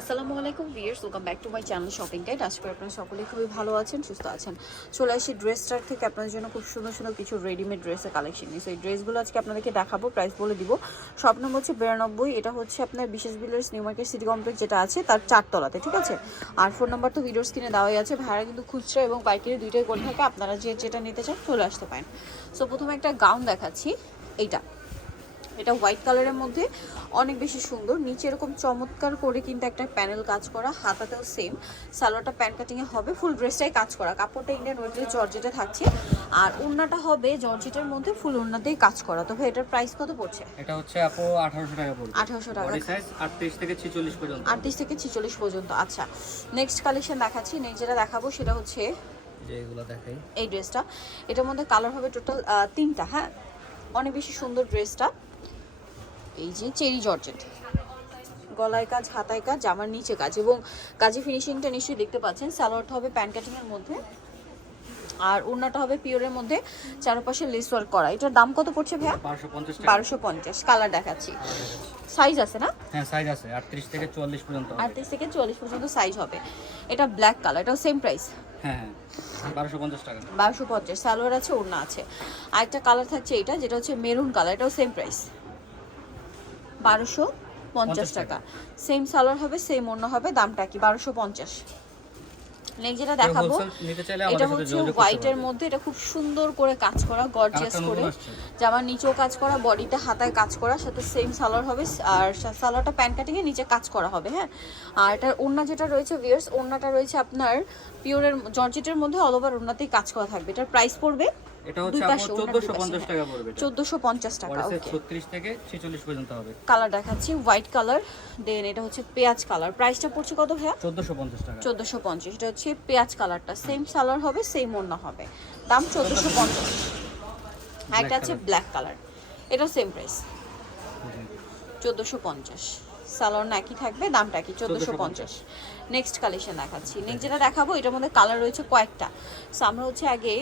আসসালামু আলাইকুম viewers welcome back to my channel shopping guide আজকে আপনারা সকলেই খুবই ভালো আছেন, সুস্থ আছেন। চলে আসি ড্রেসটার থেকে, আপনাদের জন্য খুব সুন্দর সুন্দর কিছু রেডিমেড ড্রেসের কালেকশন নিয়ে। এই ড্রেসগুলো আজকে আপনাদেরকে দেখাবো প্রাইস বলে দিব। সব নম্বর হচ্ছে বিরানব্বই, এটা হচ্ছে আপনার বিশেষ builders new market city complex যেটা আছে, তার চারতলাতে, ঠিক আছে? আর ফোন নাম্বার তো ভিডিওর স্ক্রিনে দেওয়াই আছে। ভাড়া কিন্তু খুচরা এবং পাইকারি দুইটাই করে থাকে, আপনারা যে যেটা নিতে চান চলে আসতে পারেন। সো প্রথমে একটা গাউন দেখাচ্ছি, এইটা। এটা হোয়াইট কালারের মধ্যে অনেক বেশি সুন্দর। নিচে এরকম চমৎকার করে কিন্তু একটা প্যানেল কাজ করা হাতাতেও সেম সালোয়ারটা প্যান কাটিংয়ে হবে ফুল ড্রেসটাই কাজ করা। কাপড়টা ইন্ডিয়ান ওয়েটলি জর্জেটে থাকছে। আর ওড়নাটা হবে জর্জেটের মধ্যে ফুল ওড়নাতেই কাজ করা। তবে এটার প্রাইস কত পড়ছে? এটা হচ্ছে আপু আঠারোশো টাকা পড়বে। আঠারোশো টাকা। বডি সাইজ আটত্রিশ থেকে ছিচল্লিশ পর্যন্ত। আটত্রিশ থেকে ছিচল্লিশ পর্যন্ত। আচ্ছা নেক্সট কালেকশন দেখাচ্ছি। নেক্সট যেটা দেখাবো সেটা হচ্ছে দেখাই। এই ড্রেসটা এটার মধ্যে কালার হবে টোটাল তিনটা হ্যাঁ? অনেক বেশি সুন্দর ড্রেসটা এই যে চেরি জর্জেট। গলায় কাজ হাতায় কাজ জামার নিচে কাজ এবং কাজে ফিনিশিংটা নিশ্চয়ই দেখতে পাচ্ছেন। সালোয়ারটা হবে প্যান্ট কাটিংয়ের মধ্যে। আর ওড়নাটা হবে পিওরের মধ্যে। চারপাশে লেস ওয়ার্ক করা। এটার দাম কত পড়ছে ভাইয়া? বারোশো পঞ্চাশ কালার দেখাচ্ছি। সাইজ আছে না? হ্যাঁ সাইজ আছে। আটত্রিশ থেকে চুয়াল্লিশ পর্যন্ত হবে। আটত্রিশ থেকে চুয়াল্লিশ পর্যন্ত সাইজ হবে। এটা ব্ল্যাক কালার এটাও সেম প্রাইস হ্যাঁ হ্যাঁ। বারোশো পঞ্চাশ টাকা। বারোশো পঞ্চাশ। সালোয়ার আছে ওড়না আছে। আরেকটা কালার থাকছে এটা যেটা হচ্ছে মেরুন কালার এটাও সেম প্রাইস বারোশো পঞ্চাশ 50 টাকা। সেম সালোয়ার হবে সেম ওড়না হবে দামটা কি? বারোশো পঞ্চাশ। নেক্সট যেটা দেখাবো এটা হচ্ছে হোয়াইটের মধ্যে এটা খুব সুন্দর করে কাজ করা গর্জিয়াস করে। জামার নিচেও কাজ করা বডিতে হাতায় কাজ করা সাথে সেম সালোয়ার হবে আর সালোয়ারটা প্যান্ট কাটিং এ নিচে কাজ করা হবে হ্যাঁ? আর এটার ওড়না যেটা রয়েছে ভিয়ার্স ওড়নাটা রয়েছে আপনার পিওরের জর্জেটের মধ্যে অল ওভার ওড়নাতেই কাজ করা থাকবে। এটার প্রাইস পড়বে এটা হচ্ছে 1450 টাকা পড়বে 1450 টাকা ওকে 36 থেকে 46 পর্যন্ত হবে। কালার দেখাচ্ছি হোয়াইট কালার দেন এটা হচ্ছে পেঁয়াজ কালার প্রাইসটা পড়ছে কত ভাইয়া? 1450 টাকা। 1450 এটা হচ্ছে পেঁয়াজ কালারটা সেম কালার হবে সেম ওড়না হবে। দাম 1450 আর এটা হচ্ছে ব্ল্যাক কালার এটা সেম প্রাইস 1450 সালোয়ার না একই থাকবে দামটা কি? চোদ্দোশো পঞ্চাশ। নেক্সট কালেকশন দেখাচ্ছি। নেক্সট যেটা দেখাবো এটার মধ্যে কালার রয়েছে কয়েকটা। সো আমরা হচ্ছে আগে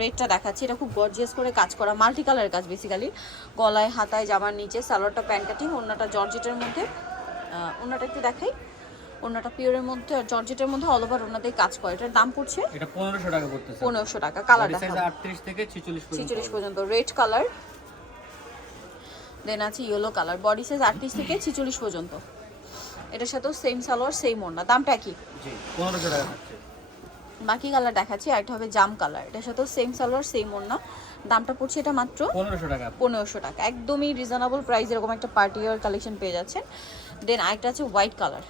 রেডটা দেখাচ্ছি। এটা খুব গর্জিয়াস করে কাজ করা মাল্টি কালারের কাজ বেসিক্যালি গলায় হাতায় জামার নিচে সালোয়ারটা প্যান্ট কাটিং ওড়নাটা জর্জেটের মধ্যে। ওড়নাটা একটু দেখাই। ওড়নাটা পিওরের মধ্যে আর জর্জেটের মধ্যে অল ওভার ওড়নাতেই কাজ করে। এটার দাম পড়ছে এটা পনেরোশো টাকা পড়তেছে। পনেরোশো টাকা। কালার সাইজ আটত্রিশ থেকে ছিচল্লিশ পর্যন্ত ছিচল্লিশ হবে। পর্যন্ত। রেড কালার দেন আছে ইয়েলো কালার বডি সাইজ আটত্রিশ থেকে ছিচল্লিশ পর্যন্ত। এটার সাথেও সেম সালোয়ার সেম ওড়না। দামটা কি বাকি কালার দেখাচ্ছি আর হবে জাম কালার এটার সাথেও সেম সালোয়ার সেম ওড়না। দামটা পড়ছে এটা মাত্র পনেরোশো টাকা। পনেরোশো টাকা। একদমই রিজনেবল প্রাইস এরকম একটা পার্টি ওয়ার কালেকশন পেয়ে যাচ্ছেন। দেন আরেকটা আছে হোয়াইট কালার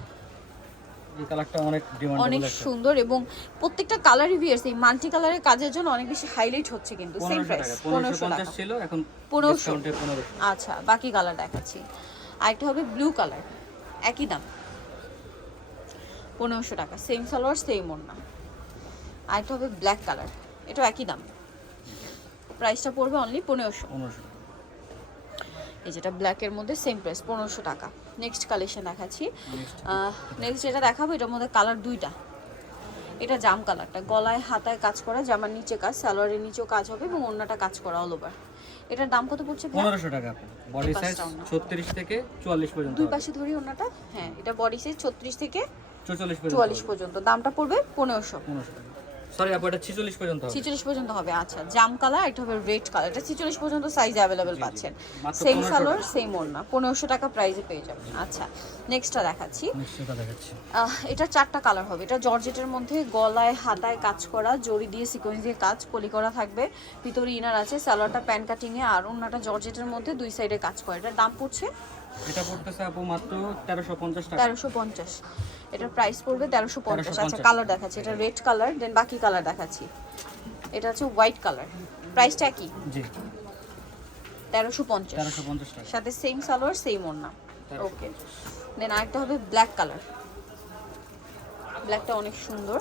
এই কালারটা অনেক অনেক সুন্দর এবং প্রত্যেকটা কালার রিভিয়ার্স এই মাল্টি কালারের কাজের জন্য অনেক বেশি হাইলাইট হচ্ছে কিন্তু সেম প্রাইস টাকা। পনেরোশো পনেরোশো পঞ্চাশ টাকা। ছিল এখন পনেরোশো। ডিসকাউন্টে পনেরোশো। আচ্ছা বাকি কালার দেখাচ্ছি। আরেকটা হবে ব্লু কালার একই দাম। পনেরোশো টাকা সেম সালোয়ার সেম ওড়না। আরেকটা হবে ব্ল্যাক কালার এটাও একই দাম। প্রাইসটা পড়বে অনলি পনেরোশো। এই যেটা ব্ল্যাকের মধ্যে সেম প্রাইস পনেরোশো টাকা। নেক্সট কালেকশন দেখাচ্ছি। নেক্সট যেটা দেখাবো এটার মধ্যে কালার দুইটা। এটা জাম কালারটা গলায় হাতায় কাজ করা জামার নিচে কাজ সালোয়ারের নিচেও কাজ হবে এবং অন্যটা কাজ করা অল ওভার এটার দাম কত পড়ছে? পনেরোশো টাকা। বডি সাইজ ওড়না। ছত্রিশ থেকে চুয়াল্লিশ পর্যন্ত দুই পাশে ধরি ওনাটা হ্যাঁ এটা বডি সাইজ ছত্রিশ থেকে চৌচল্লিশ পর্যন্ত চুয়াল্লিশ পর্যন্ত। দামটা পড়বে পনেরোশো। পনেরোশো টাকা। সরি আপু এটা ছিচল্লিশ পর্যন্ত হবে। ছিচল্লিশ পর্যন্ত হবে আচ্ছা। জাম কালার এটা হবে রেড কালার এটা ছিচল্লিশ পর্যন্ত সাইজ অ্যাভেলেবেল পাচ্ছেন। সেম 1500 সালোয়ার। সেম ওড়না। পনেরোশো টাকা প্রাইসে পেয়ে যাবেন। আচ্ছা নেক্সটটা দেখাচ্ছি। নিশ্চয়তা দেখাচ্ছি। এটা চারটা কালার হবে। এটা জর্জেটের মধ্যে গলায় হাতায় কাজ করা জড়ি দিয়ে সিকোয়েন্স দিয়ে কাজ কলি করা থাকবে। ভিতরে ইনার আছে সালোয়ারটা প্যান কাটিং এ আর অন্যটা জর্জেটের মধ্যে দুই সাইডে কাজ করা। এটার দাম পড়ছে এটা পড়তেছে আপু মাত্র তেরোশো পঞ্চাশ টাকা। তেরোশো পঞ্চাশ। এটার প্রাইস পড়বে তেরোশো পঞ্চাশ। আচ্ছা কালার দেখাচ্ছি। এটা রেড কালার দেন বাকি কালার দেখাচ্ছি। এটা হচ্ছে হোয়াইট কালার প্রাইসটা কি? জি। তেরোশো পঞ্চাশ। তেরোশো পঞ্চাশ টাকা। সাথে সেম সালোয়ার সেম ওড়না। ওকে দেন আরেকটা হবে ব্ল্যাক কালার ব্ল্যাকটা অনেক সুন্দর।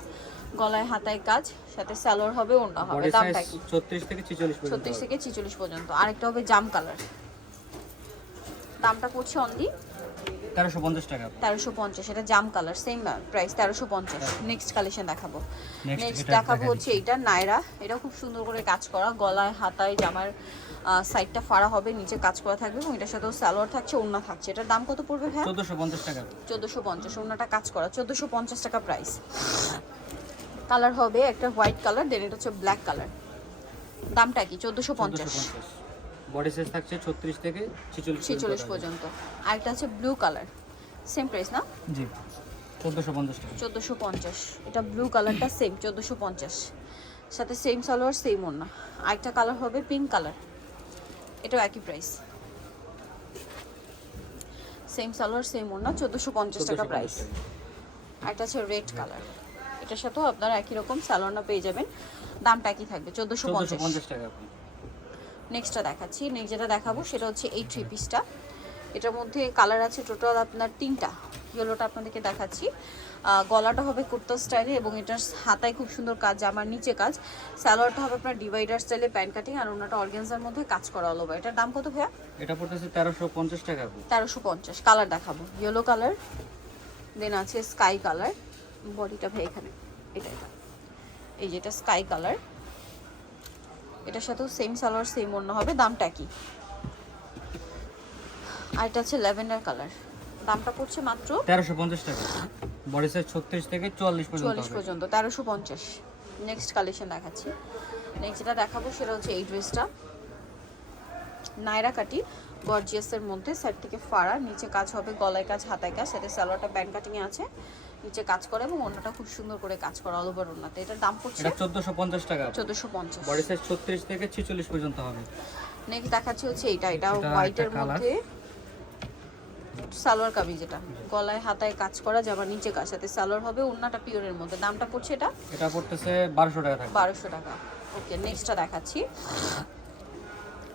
গলায় হাতায় কাজ সাথে সালোয়ার হবে ওড়না হবে। দামটা কি? ছত্রিশ থেকে ছিচল্লিশ পর্যন্ত ছত্রিশ হবে। থেকে ছিচল্লিশ পর্যন্ত। আরেকটা হবে জাম কালার দামটা পড়ছে অনলি তেরোশো পঞ্চাশ টাকা। তেরোশো পঞ্চাশ এটা জাম কালার সেম প্রাইস তেরোশো পঞ্চাশ। নেক্সট কালেকশন দেখাবো। নেক্সট দেখাবো হচ্ছে এইটা নায়রা এটা খুব সুন্দর করে কাজ করা গলায় হাতায় জামার সাইডটা ফাড়া হবে নিচে কাজ করা থাকবে এবং এটার সাথেও সালোয়ার থাকছে ওড়না থাকছে। এটার দাম কত পড়বে হ্যাঁ চোদ্দোশো পঞ্চাশ টাকা। চোদ্দোশো পঞ্চাশ ওড়নাটা কাজ করা চোদ্দোশো পঞ্চাশ টাকা প্রাইস কালার হবে একটা হোয়াইট কালার দেন এটা হচ্ছে ব্ল্যাক কালার দামটা কি? চোদ্দোশো পঞ্চাশ। বডি সাইজ থাকছে ছত্রিশ থেকে ছিচল্লিশ ছেচল্লিশ পর্যন্ত। আরেকটা হচ্ছে ব্লু কালার সেম প্রাইস না? জি। চোদ্দোশো পঞ্চাশ টাকা। চোদ্দোশো পঞ্চাশ। এটা ব্লু কালারটা সেম চোদ্দোশো পঞ্চাশ। সাথে সেম সালোয়ার সেম ওড়না। আরেকটা কালার হবে পিঙ্ক কালার এটাও একই প্রাইস সেম সালোয়ার সেম ওড়না চোদ্দোশো পঞ্চাশ টাকা প্রাইস আরেকটা আছে রেড কালার এটার সাথেও আপনারা একই রকম সালোয়ারনা পেয়ে যাবেন। দামটা একই থাকবে চোদ্দোশো চোদ্দোশো পঞ্চাশ পঞ্চাশ টাকা। আপু নেক্সটটা দেখাচ্ছি। নেক্সট যেটা দেখাবো সেটা হচ্ছে এই থ্রি পিসটা এটার মধ্যে কালার আছে টোটাল আপনার তিনটা। ইয়েলোটা আপনাদেরকে দেখাচ্ছি। গলাটা হবে কুর্তা স্টাইলে এবং এটার হাতায় খুব সুন্দর কাজ জামার নিচে কাজ। স্যালোয়ারটা হবে আপনার ডিভাইডার স্টাইলে প্যান্ট কাটিং আর ওনাটা অর্গেন্সার মধ্যে কাজ করা হলো এটার দাম কত ভাইয়া? এটা পড়তেছে তেরোশো পঞ্চাশ টাকা তেরোশো পঞ্চাশ। কালার দেখাবো। ইয়েলো কালার দেন আছে স্কাই কালার বডিটা ভাই এখানে এটা এটা এই যেটা স্কাই কালার এটার সাথেও সেম সালোয়ার সেম অন্য হবে দামটা কি আর এটা হচ্ছে ল্যাভেন্ডার কালার দামটা পড়ছে মাত্র তেরোশো পঞ্চাশ টাকা। বডি সাইজ ছত্রিশ থেকে চুয়াল্লিশ পর্যন্ত চুয়াল্লিশ পর্যন্ত তেরোশো পঞ্চাশ। নেক্সট কালেকশন দেখাচ্ছি। নেক্সট যেটা দেখাবো সেটা হচ্ছে এই ড্রেসটা নায়রা কাটি গর্জিয়াসের মধ্যে সাইড থেকে ফাড়া নিচে কাজ হবে গলায় কাজ হাতায় কাজ সাথে সালোয়ারটা ব্যান্ড কাটিংয়ে আছে। নিচে কাজ করে এবং অন্যটা খুব সুন্দর করে কাজ করা অল ওভার ওন্নাতে এটার দাম পড়ছে? এটা চোদ্দোশো পঞ্চাশ টাকা। চোদ্দোশো পঞ্চাশ। বডি সাইজ ছত্রিশ থেকে ছিচল্লিশ পর্যন্ত হবে। নেক্সট দেখাচ্ছি হচ্ছে এটা এটা হোয়াইটের মধ্যে সালোয়ার কামিজ এটা। গলায় হাতায় কাজ করা যাবার নিচে কাজ। সাথে সালোয়ার হবে ওন্নাটা পিওরের মধ্যে। দামটা পড়ছে এটা? এটা পড়তেছে বারোশো টাকা থাকবে। বারোশো টাকা। ওকে নেক্সটটা দেখাচ্ছি।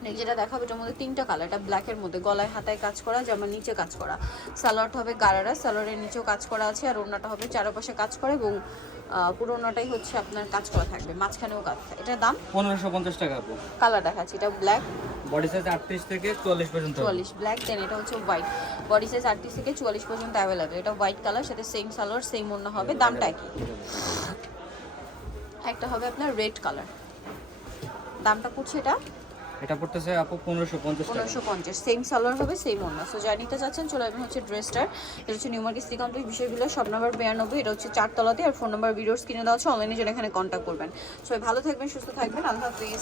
নেক্সট যেটা দেখাবো এটার মধ্যে তিনটা কালার এটা ব্ল্যাকের মধ্যে। গলায় হাতায় কাজ করা যেমন নিচে কাজ করা। সালোয়ারটা হবে গারারা সালোয়ারের নিচেও কাজ করা আছে আর ওড়নাটা হবে চারপাশে কাজ করা এবং আহ, পুরো ওড়নাটাই হচ্ছে আপনার কাজ করা থাকবে মাঝখানেও কাজ থাকে এটার দাম? পনেরোশো পঞ্চাশ টাকা কালার দেখাচ্ছি এটা ব্ল্যাক বডি সাইজ আটত্রিশ থেকে চুয়াল্লিশ পর্যন্ত হবে। চুয়াল্লিশ ব্ল্যাক দেন এটা হচ্ছে হোয়াইট বডি সাইজ আটত্রিশ থেকে চুয়াল্লিশ পর্যন্ত অ্যাভেলেবেল এটা হোয়াইট কালার সাথে সেম সালোয়ার সেম ওড়না হবে দামটা একই। একটা হবে আপনার রেড কালার দামটা পড়ছে এটা? এটা পড়তেছে আপু পনেরোশো পঞ্চাশ টাকা। পনেরোশো পঞ্চাশ। সেম সালোয়ার হবে সেম ওড়না। সো যা নিতে চাচ্ছেন চলে আসবেন হচ্ছে ড্রেসটার এটা হচ্ছে নিউ মার্কেট কমপ্লিট বিষয়গুলো সব নাম্বার বিরানব্বই, এটা হচ্ছে চারতলাতে। আর ফোন নাম্বার ভিডিওস কিনে দেওয়া আছে অনলাইনে জন্য এখানে কন্ট্যাক্ট করবেন। সবাই ভালো থাকবেন, সুস্থ থাকবেন। আল্লাহ হাফিজ।